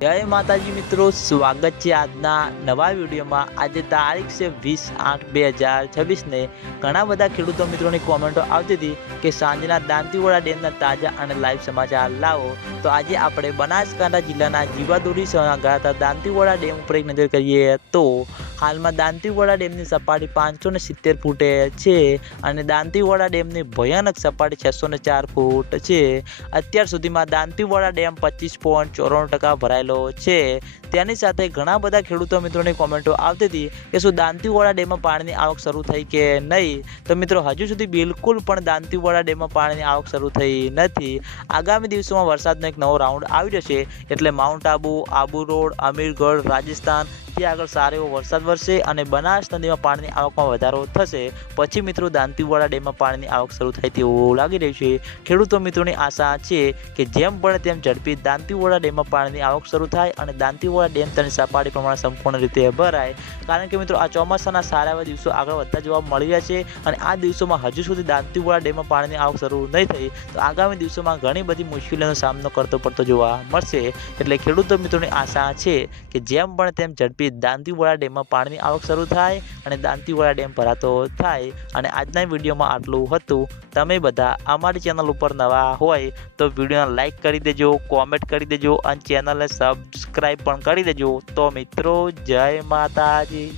जय माताजी मित्रों, स्वागत है આજના નવા વિડીયોમાં। આજે તારીખ છે 20/8/2026 ને ઘણા બધા ખેડૂતો મિત્રોની કોમેન્ટો આવતી હતી કે સાંજના દાંતીવાડા ડેમના તાજા અને લાઈવ સમાચાર લાવો। તો આજે આપણે બનાસકાંઠા જિલ્લાના જીવાદોરી ગણાતા દાંતીવાડા ડેમ ઉપર એક નજર કરીએ તો હાલમાં દાંતીવાડા ડેમની સપાટી 570 ફૂટે છે અને દાંતીવાડા ડેમની ભયાનક સપાટી 604 ફૂટ છે। અત્યાર સુધીમાં દાંતીવાડા ડેમ 25.94% ભરાયેલો છે। તેની સાથે ઘણા બધા ખેડૂતો મિત્રોની કોમેન્ટો આવતી હતી કે શું દાંતીવાડા ડેમમાં પાણીની આવક શરૂ થઈ કે નહીં। તો મિત્રો હજુ સુધી બિલકુલ પણ દાંતીવાડા ડેમમાં પાણીની આવક શરૂ થઈ નથી। આગામી દિવસોમાં વરસાદનો એક નવો રાઉન્ડ આવી જશે એટલે માઉન્ટ આબુ, આબુ રોડ, અમીરગઢ, રાજસ્થાન ત્યાં આગળ સારો એવો વરસાદ વરસે અને બનાસ નદીમાં પાણીની આવકમાં વધારો થશે। પછી મિત્રો દાંતીવાડા ડેમમાં પાણીની આવક શરૂ થાય તેવું લાગી રહ્યું છે। ખેડૂતો મિત્રોની આશા છે કે જેમ બને તેમ ઝડપી દાંતીવાડા ડેમમાં પાણીની આવક શરૂ થાય અને દાંતીવાડા ડેમ તેની સપાટી પ્રમાણે સંપૂર્ણ રીતે ભરાય। કારણ કે મિત્રો આ ચોમાસાના સારા એવા દિવસો આગળ વધતા જોવા મળી રહ્યા છે અને આ દિવસોમાં હજુ સુધી દાંતીવાડા ડેમમાં પાણીની આવક શરૂ નહીં થઈ તો આગામી દિવસોમાં ઘણી બધી મુશ્કેલીઓનો સામનો કરતો પડતો જોવા મળશે। એટલે ખેડૂતો મિત્રોની આશા છે કે જેમ બને તેમ ઝડપી દાંતીવાડા ડેમમાં પાણીની આવક શરૂ થાય અને દાંતીવાડા ડેમ ભરાતો થાય। અને આજના વિડીયોમાં આટલું હતું। તમે બધા અમારી ચેનલ ઉપર નવા હોય તો વિડીયોને લાઈક કરી દેજો, કોમેન્ટ કરી દેજો અને ચેનલને સબસ્ક્રાઈબ પણ કરી દેજો। તો મિત્રો જય માતાજી।